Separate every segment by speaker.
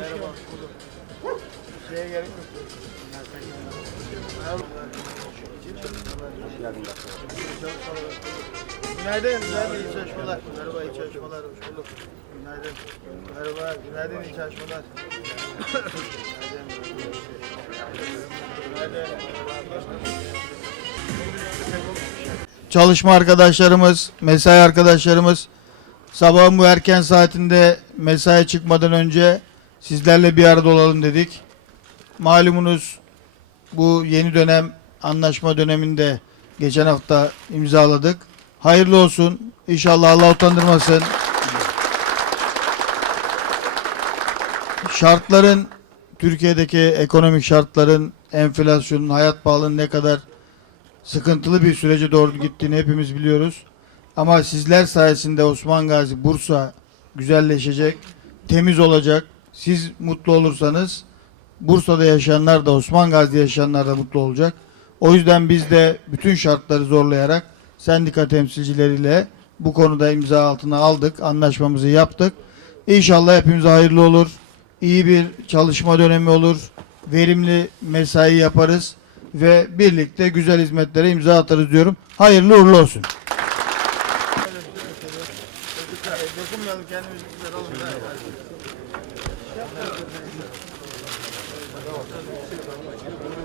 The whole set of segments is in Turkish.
Speaker 1: Merhaba. Şeye gerek yok. Günaydın, günaydın, iyi çalışmalar. Merhaba, iyi çalışmalar, hoş bulduk. Günaydın. Merhaba, günaydın, iyi çalışmalar. Çalışma arkadaşlarımız, mesai arkadaşlarımız sabahın bu erken saatinde mesai çıkmadan önce sizlerle bir arada olalım dedik. Malumunuz bu yeni dönem anlaşma döneminde geçen hafta imzaladık. Hayırlı olsun. İnşallah Allah utandırmasın. Şartların Türkiye'deki ekonomik şartların enflasyonun, hayat pahalılığının ne kadar sıkıntılı bir sürece doğru gittiğini hepimiz biliyoruz. Ama sizler sayesinde Osman Gazi, Bursa güzelleşecek, temiz olacak. Siz mutlu olursanız Bursa'da yaşayanlar da Osman Gazi'de yaşayanlar da mutlu olacak. O yüzden biz de bütün şartları zorlayarak sendika temsilcileriyle bu konuda imza altına aldık. Anlaşmamızı yaptık. İnşallah hepimize hayırlı olur. İyi bir çalışma dönemi olur. Verimli mesai yaparız ve birlikte güzel hizmetlere imza atarız diyorum. Hayırlı uğurlu olsun. Dokunmayalım kendimizi güzel olun.
Speaker 2: Büyük Başkan! Bursa'nın evladı Erkan Aydın! Bursa'nın evladı Erkan Aydın!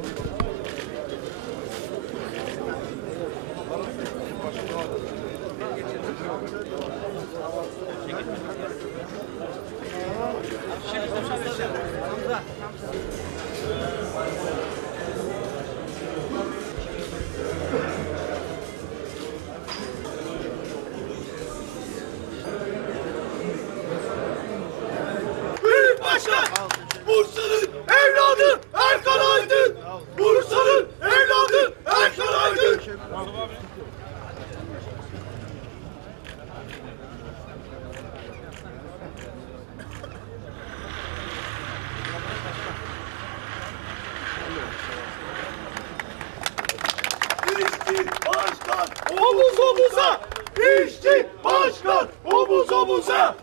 Speaker 2: İşçi başkan omuz omuza! İşçi başkan omuz omuza!